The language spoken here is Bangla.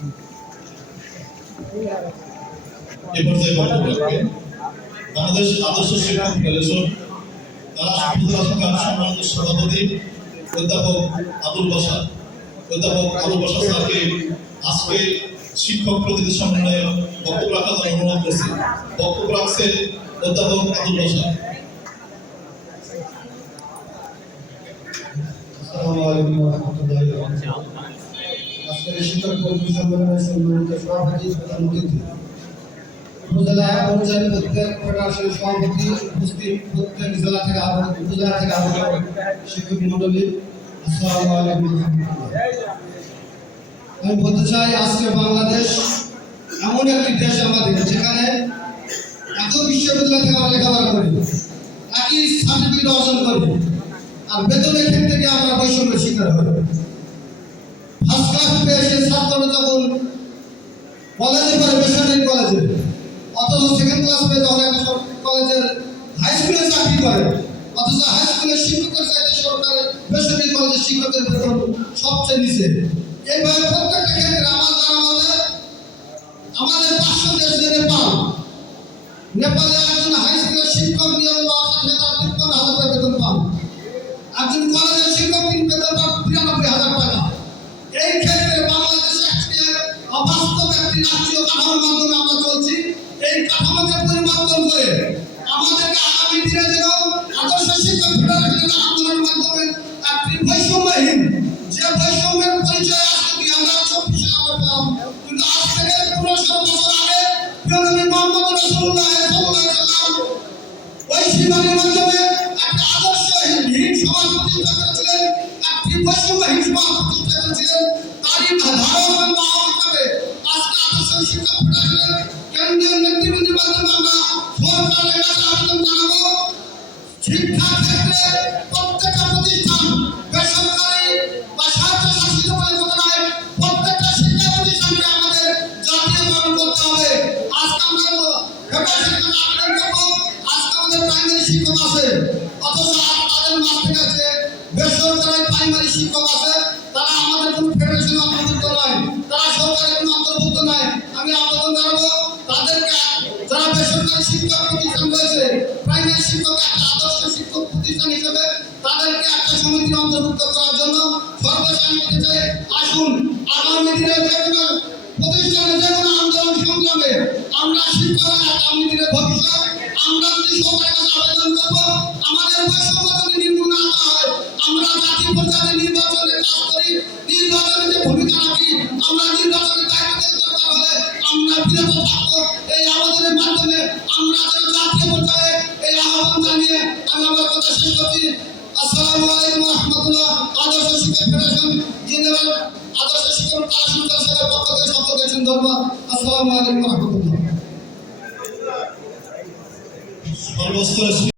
এ পর্যায়ে বক্তব্য রাখবেন বাংলাদেশ আদর্শ শিক্ষক ফেডারেশন তারা সম্মানিত সভাপতি অধ্যাপক আবুল বাশার স্যারকে আজকে শিক্ষক প্রতিনিধি সম্মেলনে বক্তব্য রাখার জন্য অনুরোধ করছি। বক্তব্য রাখছেন অধ্যাপক আবুল বাশার। আসসালামু আলাইকুম ওয়া রাহমাতুল্লাহি ওয়া বারাকাতুহু। আজকের শিক্ষক প্রতিনিধি সম্মেলনের সম্মানিত সভাপতি প্রধান অতিথি, উপজেলা পর্যায়ে প্রত্যেক ফেডারেশনের সভাপতি, উপস্থিত প্রত্যেক জেলা থেকে আগত, উপজেলা থেকে আগত শিক্ষক মণ্ডলী, আসসালামু আলাইকুম ওয়া রাহমাতুল্লাহ। আমি বলতে চাই, আজকে বাংলাদেশ এমন একটি দেশ আমাদের, যেখানে এত বিশ্ববিদ্যালয় থেকে আমরা লেখাপড়া করি, একই সার্টিফিকেট অর্জন করি, আর বেতনের ক্ষেত্রে গিয়ে আমরা বৈষম্যের শিকার হই। ফার্স্ট ক্লাস পেয়ে সে ছাত্ররা যখন কলেজে পড়ে, বেসরকারি কলেজে, অথচ সেকেন্ড ক্লাস পেয়ে যখন একটা কলেজের হাই স্কুলে চাকরি করে, অথচ হাই স্কুলের শিক্ষকের চাইতে সরকারের বেসরকারি কলেজের শিক্ষকের বেতন সবচেয়ে নিচে। এইভাবে প্রত্যেকটা ক্ষেত্রে আমার জানা মতে আমাদের পার্শ্ব দেশ নেপালে একজন হাই স্কুলের শিক্ষক নিয়োগ পাওয়ার সাথে তার ৫৩,০০০ টাকা বেতন পান। একজন কলেজের শিক্ষক বেতন পান ৯৩,০০০ টাকা। এই ক্ষেত্রে বাংলাদেশে একটি অবাস্তব একটি রাষ্ট্রীয় কাঠামোর মাধ্যমে আমরা চলছি। এই কাঠামোকে পরিবর্তন করে আমাদেরকে আগামী দিনে যেন আদর্শ শিক্ষক ফেডারেশনের আন্দোলনের মাধ্যমে একটি বৈষম্যহীন, যে বৈষম্যের পরিচয় আজকে ২০২৪ সালে আমরা পেলাম, কিন্তু আজ থেকে ১৫০০ বছর আগে প্রিয়নবী মুহাম্মদ রাসূলুল্লাহ সাল্লাল্লাহু আলাইহি ওয়াসাল্লাম ওই সীমানার মাধ্যমে একটা আদর্শহীন সমাজ প্রতিষ্ঠা করেছিলেন, একটি বৈষম্যহীন সমাজ প্রতিষ্ঠা করেছিলেন। তারই ধারণ পাওয়া হিসাবে আজকে আদর্শ শিক্ষক ফেডারেশনের কেন্দ্রীয় নেতৃবৃন্দের মাধ্যমে আমরা সরকারের কাছে আবেদন জানাবো, শিক্ষা ক্ষেত্রে প্রত্যেকটা প্রতিষ্ঠান বেসরকারি বা স্বায়ত্তশাসিত বলে কথা নয়, প্রত্যেকটা শিক্ষা প্রতিষ্ঠানকে আমাদের জাতীয়করণ করতে হবে। আজকে আমরা ফেডারেশনকে আবেদন করবো, আজকে আমাদের প্রাইমারি শিক্ষক আছে, অথচ তাদের মাঝ থেকে আছে বেসরকারি প্রাইমারি শিক্ষক আছে, তারা আমাদের কোনো ফেডারেশনে অন্তর্ভুক্ত নয়, তারা সরকারি কোনো অন্তর্ভুক্ত নয়। আমি আবেদন জানাবো তাদেরকে, যারা বেসরকারি শিক্ষক প্রতিষ্ঠান রয়েছে, প্রাইমারি শিক্ষক একটা আদর্শ শিক্ষক প্রতিষ্ঠান হিসেবে তাদেরকে একটা সমিতির অন্তর্ভুক্ত করার জন্য সর্বশেষ আমি বলতে চাই, আসুন আগামী দিনে যে কোনো প্রতিষ্ঠানে যে কোনো আন্দোলন সংগ্রামে আমরা শিক্ষকরা আগামী দিনের ভবিষ্যৎ, আমরা যদি সরকারের কাছে আবেদন করবো, আমাদের বৈষম্য যদি নির্মূল না করা হয়, আমরা জাতীয় পর্যায়ে নির্বাচনে কাজ করি, নির্বাচনে যে ভূমিকা রাখি, আমরা নির্বাচনের দায়িত্ব দরকার হলে আমরা বিরত থাকবো। এই আবেদনের মাধ্যমে আমরা যেন জাতীয় পর্যায়ে এই আহ্বান জানিয়ে আমি আমার কথা শেষ করছি। আসসালামু আলাইকুম ওয়া রাহমাতুল্লাহ। আদর্শ শিক্ষক ফেডারেশন জেনারেল আদর্শ শিক্ষক কারা সরকার পক্ষ থেকে সকলকে ধন্যবাদ। আসসালামু আলাইকুম ওয়া রাহমাতুল্লাহ। সর্বস্তরের